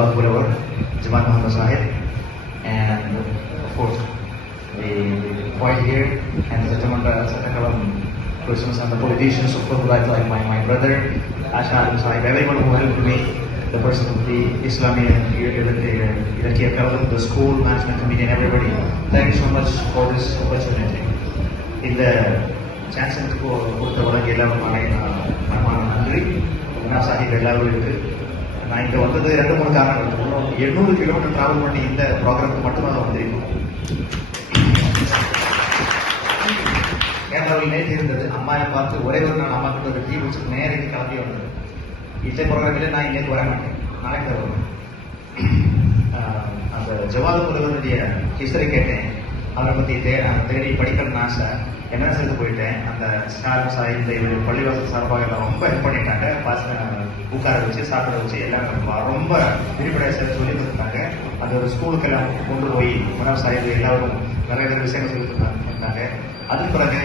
Jawad Pulawar, Jawad Muhammad Sahib, and of course the point here and Satamanda Satakalam persons and the politicians of Kuwait like my, my brother Asha Alam Sahib, everyone who helped me, the person of the Islamic and Iraqi Academy, the school management committee and everybody. Thank you so much for this opportunity. இந்த chance எனக்கு கொ- கொடுத்த வழங்க எல்லாரும் மனை மனமான நன்றி குணா சாஹிப் எல்லாரும் இருக்கு நான் இங்க வந்தது ரெண்டு மூணு காரணங்கள். எண்ணூறு கிலோமீட்டர் டிராவல் பண்ணி இந்த ப்ரோக்ராமுக்கு மட்டும்தான் வந்திருக்கோம் கேரளாவில் நேற்று இருந்தது. அம்மாவை பார்த்து ஒரே ஒரு நாள் அம்மா கிட்ட ஒரு டீ வச்சு நேரடி கிளம்பி வந்தது இந்த ப்ரோக்ராமில் நான் இன்னைக்கு வர மாட்டேன். நாளைக்கு வருவேன். அந்த ஜவாது முதல்வருடைய ஹிஸ்டரி கேட்டேன். அவரை பத்தி தே தேடி படிக்கணும்னு ஆசை. என்ன செய்து போயிட்டேன்? அந்த ஸ்டார் சாய் இந்த இவர் பள்ளிவாசல் சார்பாக எல்லாம் ரொம்ப ஹெல்ப் பண்ணிட்டாங்க. பாச உட்கார வச்சு சாப்பிட வச்சு எல்லாம் ரொம்ப ரொம்ப விரிப்படையாக சேர்த்து சொல்லி கொடுத்தாங்க. அந்த ஒரு ஸ்கூலுக்கு எல்லாம் கொண்டு போய் மனோ சாஹிப் எல்லாரும் நிறைய நிறைய விஷயங்கள் சொல்லி கொடுத்தாங்க. அதுக்கு பிறகு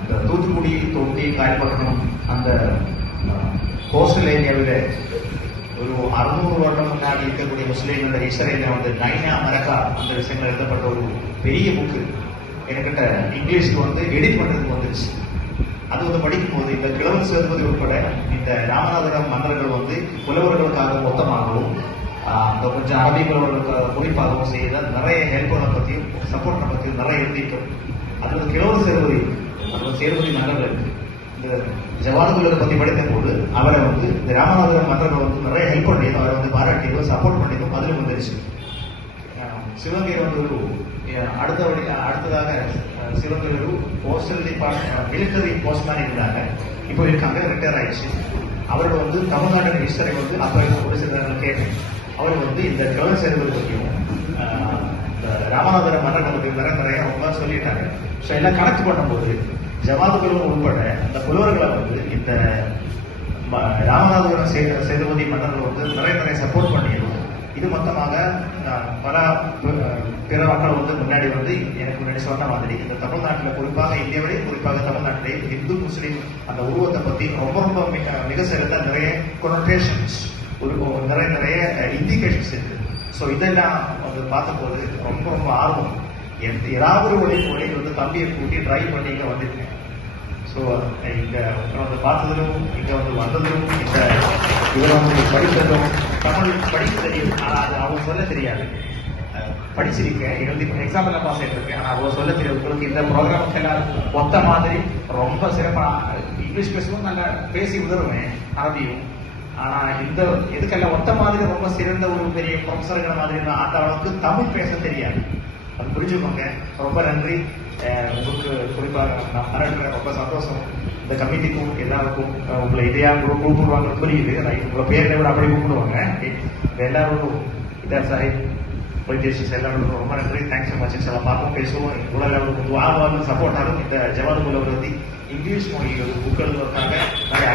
அந்த தூத்துக்குடி தொட்டி காயப்பட்டணம் அந்த கோஸ்டல் ஏரியாவில் ஒரு அறுநூறு வருடம் முன்னாடி இருக்கக்கூடிய முஸ்லீம்களோட ஹிஸ்டரியில வந்து நைனா அமெரிக்கா அந்த விஷயங்கள் எழுதப்பட்ட ஒரு பெரிய புக்கு என்கிட்ட இங்கிலீஷ்க்கு வந்து எடிட் பண்றதுக்கு வந்துருச்சு. அது வந்து படிக்கும் போது இந்த கிழவன் சேதுபதி உட்பட இந்த ராமநாதபுரம் மன்னர்கள் வந்து புலவர்களுக்காக மொத்தமாகவும் அந்த கொஞ்சம் அரபி புலவர்களுக்கு குறிப்பாகவும் செய்த நிறைய ஹெல்ப்களை பற்றியும் சப்போர்ட்டை பற்றியும் நிறைய எழுதிட்டோம் அது வந்து கிழவன் சேதுபதி அது வந்து சேதுபதி மன்னர்கள். இருக்குது ஜவான்களை பத்தி படித்த போது அவரை வந்து இந்த ராமநாதபுரம் மன்னர்கள் வந்து நிறைய ஹெல்ப் பண்ணியதும் அவரை வந்து பாராட்டியதும் சப்போர்ட் பண்ணியதும் அதில் வந்துருச்சு. சிவகங்கை வந்து ஒரு அடுத்த அடுத்தபடி அடுத்ததாக அஹ் சிவகங்கை ஒரு போஸ்டல் டிபார்ட்மெண்ட் மிலிட்டரி போஸ்ட்மேன் இருந்தாங்க. இப்போ இருக்காங்க ரிட்டையர் ஆயிடுச்சு. அவர் வந்து தமிழ்நாட்டின் ஹிஸ்டரி வந்து அப்போ ஒரு சில கேட்டேன். அவர் வந்து இந்த கவர்னர் சேர்ந்தது பற்றியும் இந்த ராமநாதபுரம் மன்னர்கள் பற்றி நிறைய நிறைய அவங்க சொல்லிட்டாங்க. ஸோ எல்லாம் கனெக்ட் பண்ணும்போது ஜமாத்துகளும் உட்பட அந்த புலவர்களை வந்து இந்த ம- ராமநாதபுரம் சே- சேதுபதி மன்னர்கள் வந்து நிறைய நிறைய சப்போர்ட் பண்ணியிருக்கோம். இது மொத்தமாக பல பிற மக்கள் வந்து முன்னாடி வந்து எனக்கு முன்னாடி சொன்ன மாதிரி இந்த தமிழ்நாட்டில் குறிப்பாக இந்தியாவிலே குறிப்பாக தமிழ்நாட்டிலே இந்து முஸ்லீம் அந்த உருவத்தை பத்தி ரொம்ப ரொம்ப மிக மிக சிறந்த நிறைய கொனோட்டேஷன்ஸ் ஒரு நிறைய நிறைய இண்டிகேஷன்ஸ் இருக்கு. ஸோ இதெல்லாம் வந்து பார்த்தபோது ரொம்ப ரொம்ப ஆர்வம். ஏதாவது ஒரு முறையில் வந்து தம்பியை கூட்டி ட்ரை பண்ணி இங்கே வந்திருக்கேன் ஸோ இங்கே வந்து பார்த்ததிலும் இங்கே வந்து வந்ததும் இந்த இதில் வந்து படித்ததும் தமிழ் படிக்க தெரியும் ஆனால் அது அவங்க சொல்ல தெரியாது. படிச்சிருக்கேன் எழுதி எக்ஸாம்பிள் பாஸ் ஆகிட்டு ஆனால் அவங்க சொல்ல தெரியும் உங்களுக்கு இந்த ப்ரோக்ராமுக்கு எல்லாம் ஒத்த மாதிரி ரொம்ப சிறப்பாக இங்கிலீஷ் பேசவும் நல்லா பேசி உதருவேன் அரபியும். ஆனா இந்த இதுக்கெல்லாம் ஒத்த மாதிரி ரொம்ப சிறந்த ஒரு பெரிய ப்ரொஃபஸருங்கிற மாதிரி அந்த அளவுக்கு தமிழ் பேச தெரியாது. புரிஞ்சுக்கோங்க ரொம்ப நன்றி. உங்களுக்கு குறிப்பாக நான் பாராட்டுறேன் ரொம்ப சந்தோஷம். இந்த கமிட்டிக்கும் எல்லாருக்கும் உங்களை இதையா கூப்பிடுவாங்க புரியுது. நான் உங்களை பேரில் கூட அப்படி கூப்பிடுவாங்க. எல்லாரும் இதான் சாஹிப் பொலிட்டீஷியன்ஸ் எல்லாருக்கும் ரொம்ப நன்றி. தேங்க்ஸ் மச் எல்லாம் பார்ப்போம் பேசுவோம். இவ்வளோ எல்லாருக்கும் ஆர்வம் சப்போர்ட் ஆகும். இந்த ஜவாது பத்தி இங்கிலீஷ் மொழி புக்கள் இருக்காங்க நிறைய